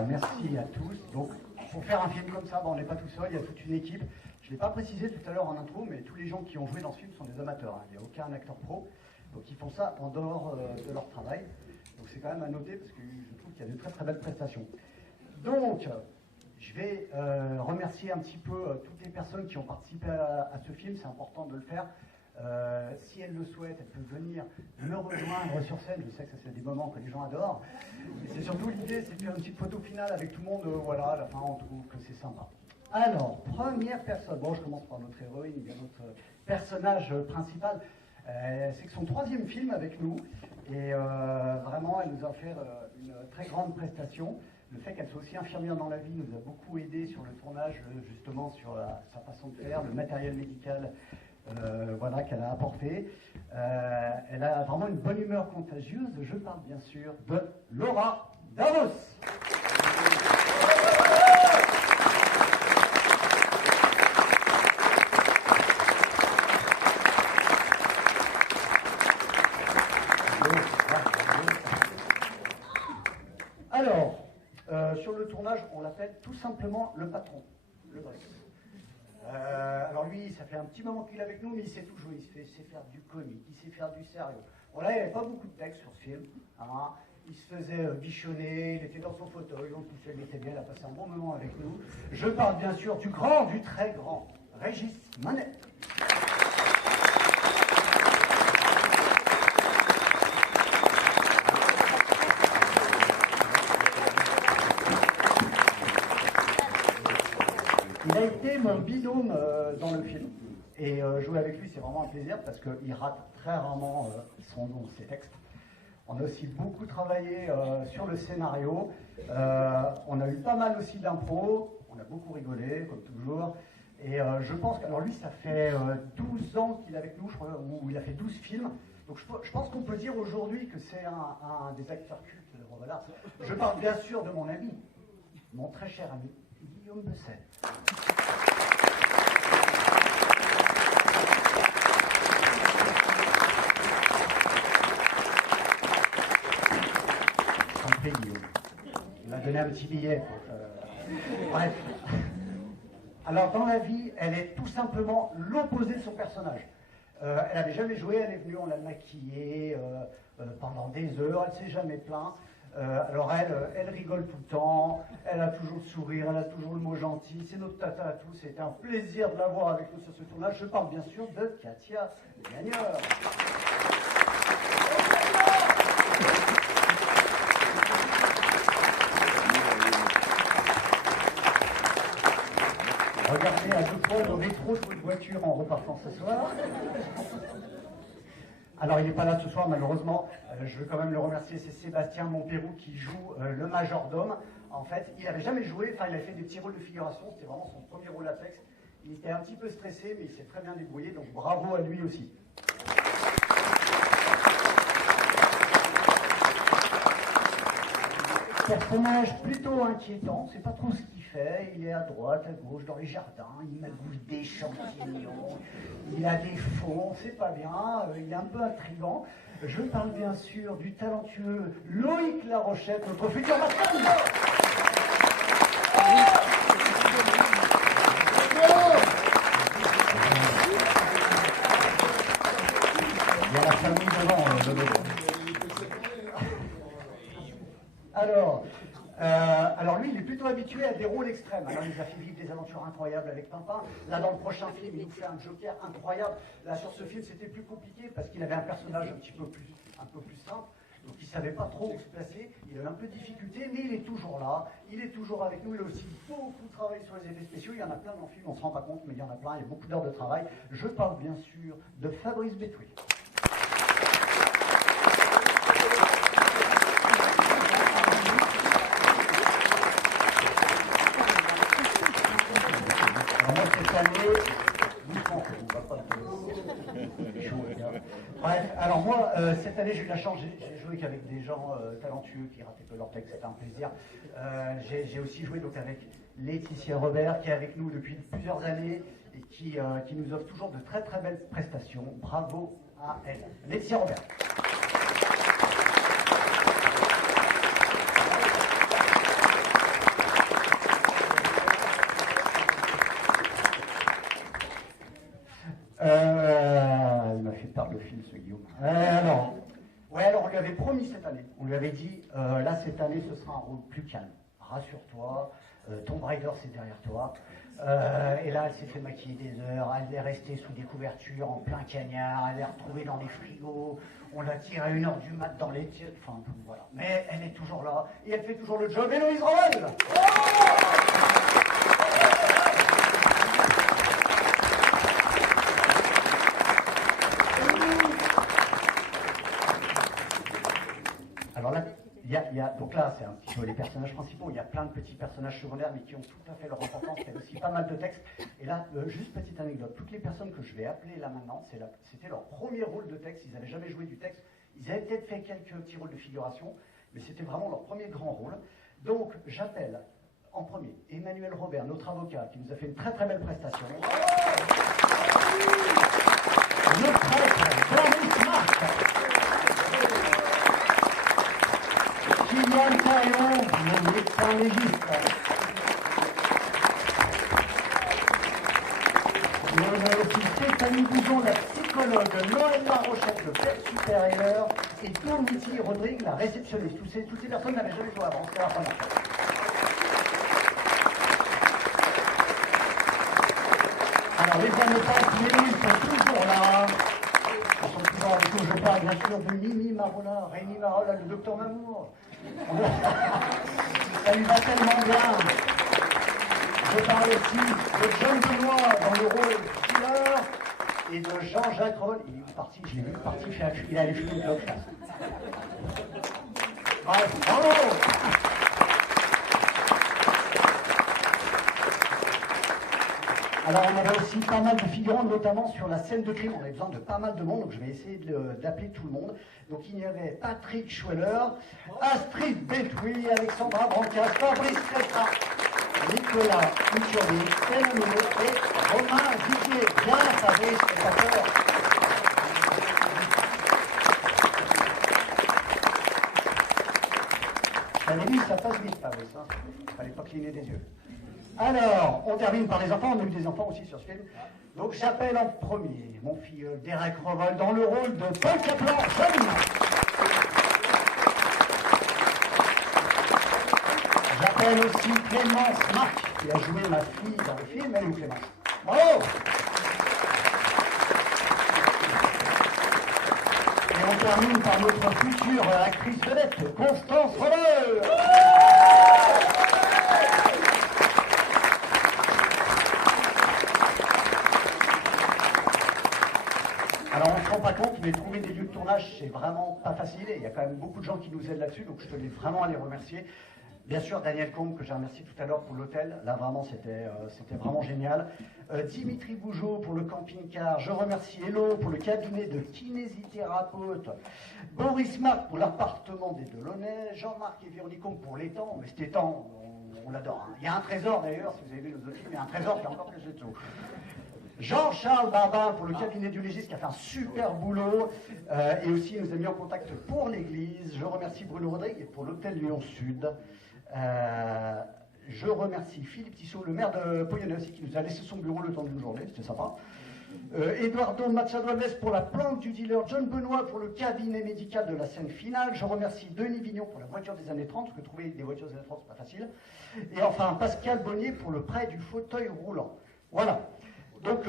Alors merci à tous. Donc pour faire un film comme ça, on n'est pas tout seul, il y a toute une équipe. Je ne l'ai pas précisé tout à l'heure en intro, mais tous les gens qui ont joué dans ce film sont des amateurs. Il n'y a aucun acteur pro. Donc ils font ça en dehors de leur travail. Donc c'est quand même à noter parce que je trouve qu'il y a de très très belles prestations. Donc je vais remercier un petit peu toutes les personnes qui ont participé à ce film. C'est important de le faire. Si elles le souhaitent, elles peuvent venir me rejoindre sur scène. Je sais que ça c'est des moments que les gens adorent. Et c'est surtout l'idée, c'est de faire une petite photo finale avec tout le monde. Voilà, à la fin on trouve que c'est sympa. Alors, première personne. Bon, je commence par notre héroïne, bien notre personnage principal. C'est que son 3e film avec nous. Et vraiment, elle nous a offert une très grande prestation. Le fait qu'elle soit aussi infirmière dans la vie nous a beaucoup aidé sur le tournage, justement sur sa façon de faire, le matériel médical voilà, qu'elle a apporté. Elle a vraiment une bonne humeur contagieuse. Je parle bien sûr de Laura Davos. Alors, sur le tournage, on l'appelle tout simplement le patron, le boss. Alors lui, ça fait un petit moment qu'il est avec nous, mais il sait tout jouer. Il sait faire du comique, il sait faire du sérieux. Bon là, il n'y avait pas beaucoup de texte sur ce film. Hein. Il se faisait bichonner, il était dans son fauteuil, donc il était bien, il a passé un bon moment avec nous. Je parle bien sûr du grand, du très grand, Régis Manette. Il a été mon binôme dans le film. Et jouer avec lui, c'est vraiment un plaisir parce qu'il rate très rarement ses textes. On a aussi beaucoup travaillé sur le scénario. On a eu pas mal aussi d'impro. On a beaucoup rigolé, comme toujours. Et je pense que, alors lui, ça fait 12 ans qu'il est avec nous, je crois, où il a fait 12 films. Donc je pense qu'on peut dire aujourd'hui que c'est un des acteurs cultes de Voilà. Je parle bien sûr de mon ami, mon très cher ami, Guillaume Besset. Guillaume. Il m'a donné un petit billet. Bref. Alors, dans la vie, elle est tout simplement l'opposé de son personnage. Elle n'avait jamais joué, elle est venue, on l'a maquillée pendant des heures, elle ne s'est jamais plainte. Alors, elle rigole tout le temps, elle a toujours le sourire, elle a toujours le mot gentil, c'est notre tata à tous. C'est un plaisir de la voir avec nous sur ce tournage. Je parle bien sûr de Katia Gagneur. Regardez à 2 fois le rétro sur une voiture en repartant ce soir. Alors il n'est pas là ce soir malheureusement, je veux quand même le remercier, c'est Sébastien Montpérou qui joue le majordome. En fait, il n'avait jamais joué, il a fait des petits rôles de figuration, c'était vraiment son premier rôle à texte. Il était un petit peu stressé mais il s'est très bien débrouillé, donc bravo à lui aussi. Personnage plutôt inquiétant, c'est pas trop ce qu'il fait, il est à droite, à gauche, dans les jardins, il magouille des champignons, il a des fonds, c'est pas bien, il est un peu intriguant. Je parle bien sûr du talentueux Loïc Larochette, notre futur mascotte. Il y a la famille devant, Alors lui, il est plutôt habitué à des rôles extrêmes. Alors il nous a fait vivre des aventures incroyables avec Pimpin. Là, dans le prochain film, il nous fait un Joker incroyable. Là, sur ce film, c'était plus compliqué parce qu'il avait un personnage un peu plus simple. Donc il ne savait pas trop où se placer. Il avait un peu de difficulté, mais il est toujours là. Il est toujours avec nous. Il a aussi beaucoup travaillé sur les effets spéciaux. Il y en a plein dans le film, on ne se rend pas compte, mais il y en a plein. Il y a beaucoup d'heures de travail. Je parle bien sûr de Fabrice Bétouy. Bref, alors moi, cette année, j'ai eu la chance, j'ai joué qu'avec des gens talentueux qui rataient peu leur texte, c'était un plaisir. J'ai aussi joué donc avec Laetitia Robert, qui est avec nous depuis plusieurs années et qui nous offre toujours de très très belles prestations. Bravo à elle. Laetitia Robert. fil, ce Guillaume. Alors, on lui avait promis cette année. On lui avait dit, là, cette année, ce sera un rôle plus calme. Rassure-toi, Tomb Raider, c'est derrière toi. Et là, elle s'est fait maquiller des heures. Elle est restée sous des couvertures, en plein cagnard. Elle est retrouvée dans les frigos. On l'a tirée à 1h du mat dans les tirs. Enfin, voilà. Mais elle est toujours là. Et elle fait toujours le job. Héloïse Roel. Alors là, donc là, c'est un petit peu les personnages principaux. Il y a plein de petits personnages secondaires, mais qui ont tout à fait leur importance. Il y a aussi pas mal de textes. Et là, juste petite anecdote. Toutes les personnes que je vais appeler là maintenant, c'était leur premier rôle de texte. Ils n'avaient jamais joué du texte. Ils avaient peut-être fait quelques petits rôles de figuration, mais c'était vraiment leur premier grand rôle. Donc, j'appelle en premier Emmanuel Robert, notre avocat, qui nous a fait une très très belle prestation. Le prêtre, Boris Marc. Kylian Taillon, le médecin légiste. Nous avons aussi Stéphanie Boujon, la psychologue, Noël Larochette, le père supérieur, et Dominique Rodrigue, la réceptionniste. Toutes ces personnes n'avaient jamais joué avant, c'était la première fois. Alors les années ils sont toujours là. Ils sont toujours avec nous. Je parle bien sûr de Mimi Marola, Rémi Marola, le docteur Mamour. Ça lui va tellement bien. Je parle aussi de John Benoît dans le rôle killer et de Jean-Jacques Roll. Il est parti, je l'ai vu parti, il a les cheveux de cloche. Bref, bravo. Alors on avait aussi pas mal de figurants, notamment sur la scène de crime. On avait besoin de pas mal de monde, donc je vais essayer d'appeler tout le monde. Donc il y avait Patrick Schweller, Astrid Betouy, Alexandra Brancas, Fabrice Cresta, Nicolas Uturbi, Stenamino et Romain Didier. Bien Fabrice, c'est pas peur. J'avais dit ça passe vite Fabrice, hein. Fallait pas cligner des yeux. Alors, on termine par les enfants, on a eu des enfants aussi sur ce film. Donc j'appelle en premier mon filleul Derek Revol dans le rôle de Paul Kaplan, jeune. J'appelle aussi Clémence Marc, qui a joué ma fille dans le film, elle ou Clémence. Bravo. Et on termine par notre future actrice vedette, Constance Revol. Alors on ne se rend pas compte, mais trouver des lieux de tournage, c'est vraiment pas facile. Et il y a quand même beaucoup de gens qui nous aident là-dessus, donc je tenais vraiment à les remercier. Bien sûr, Daniel Combe, que j'ai remercié tout à l'heure pour l'hôtel. Là, vraiment, c'était vraiment génial. Dimitri Bougeot pour le camping-car. Je remercie Hello pour le cabinet de kinésithérapeute. Boris Marc pour l'appartement des Delaunay. Jean-Marc et Véronique Combe pour l'étang. Mais cet étang, on l'adore. Hein. Il y a un trésor d'ailleurs, si vous avez vu nos autres films, il y a un trésor qui est encore plus de tout. Jean-Charles Barbin pour le cabinet du légiste qui a fait un super boulot et aussi il nous a mis en contact pour l'église. Je remercie Bruno Rodrigue pour l'hôtel Lyon Sud. Je remercie Philippe Tissot, le maire de Poyonnet aussi, qui nous a laissé son bureau le temps d'une journée, c'était sympa. Eduardo Machado-Alves pour la planque du dealer, John Benoît pour le cabinet médical de la scène finale. Je remercie Denis Vignon pour la voiture des années 30, parce que trouver des voitures des années 30, c'est pas facile. Et enfin Pascal Bonnier pour le prêt du fauteuil roulant. Voilà. Donc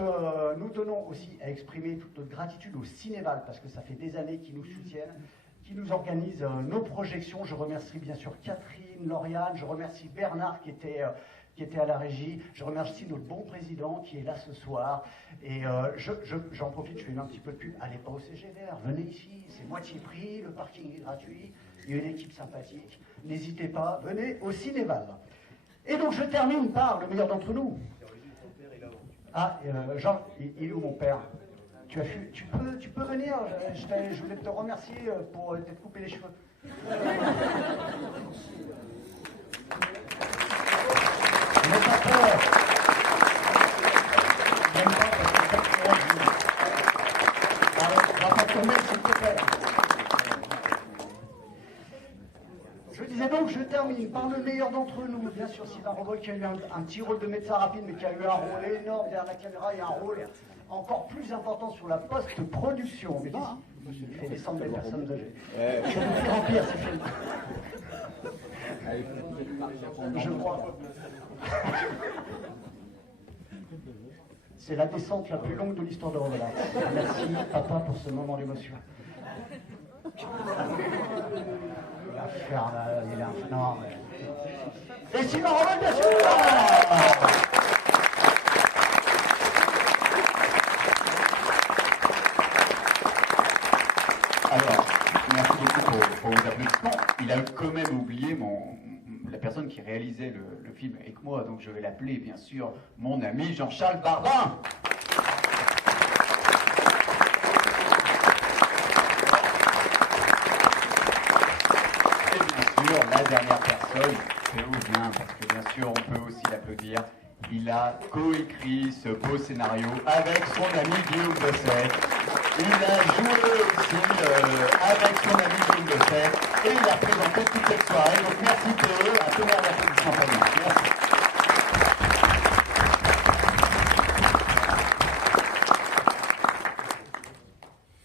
nous tenons aussi à exprimer toute notre gratitude au Cinéval, parce que ça fait des années qu'ils nous soutiennent, qui nous organisent nos projections. Je remercie bien sûr Catherine, Lauriane, je remercie Bernard qui était à la régie, je remercie notre bon président qui est là ce soir, et j'en profite, je fais un petit peu de pub, allez pas au CGVR, venez ici, c'est moitié prix, le parking est gratuit, il y a une équipe sympathique, n'hésitez pas, venez au Cinéval. Et donc je termine par le meilleur d'entre nous. Ah, Jean, il est où mon père? Tu peux venir, je voulais te remercier pour t'être coupé les cheveux. N'aie pas peur. N'aime pas parce que ça te va pas tomber, s'il te plaît. Je disais donc, je termine par le meilleur d'entre nous. Bien sûr, Sylvain Revol qui a eu un petit rôle de médecin rapide, mais qui a eu un rôle énorme derrière la caméra et un rôle encore plus important sur la post-production. Mais il fait descendre des personnes âgées. Je vous fais remplir ce film. Je crois. C'est la descente la plus longue de l'histoire de Roland. Merci, papa, pour ce moment d'émotion. Il est infernal. Et Simon Roland, bien sûr. Alors, merci beaucoup pour vos applaudissements. Il a quand même oublié la personne qui réalisait le film avec moi, donc je vais l'appeler bien sûr mon ami Jean-Charles Barbin. Et bien sûr, la dernière personne, c'est Ouzien, parce que bien sûr, on peut aussi l'applaudir. Il a coécrit ce beau scénario avec son ami Guillaume Bosset. Il a joué aussi avec son ami Guillaume Bosset et il a présenté toute cette soirée. Donc merci Théo, à tout le monde d'applaudissements pour lui. Merci.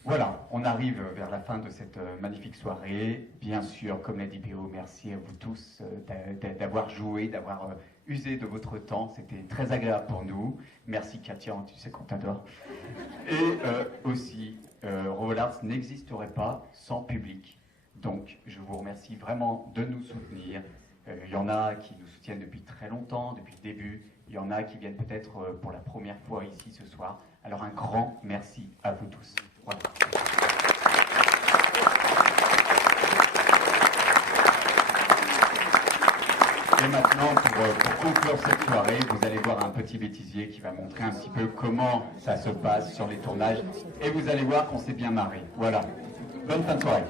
Voilà, on arrive vers la fin de cette magnifique soirée. Bien sûr, comme l'a dit Théo, merci à vous tous d'avoir joué, d'avoir usé de votre temps. C'était très agréable pour nous. Merci Katia, tu sais qu'on t'adore. Et aussi, Rollars n'existerait pas sans public. Donc, je vous remercie vraiment de nous soutenir. Il y en a qui nous soutiennent depuis très longtemps, depuis le début. Il y en a qui viennent peut-être pour la première fois ici ce soir. Alors, un grand merci à vous tous. Voilà. Et maintenant, pour conclure cette soirée, vous allez voir un petit bêtisier qui va montrer un petit peu comment ça se passe sur les tournages. Et vous allez voir qu'on s'est bien marré. Voilà. Bonne fin de soirée.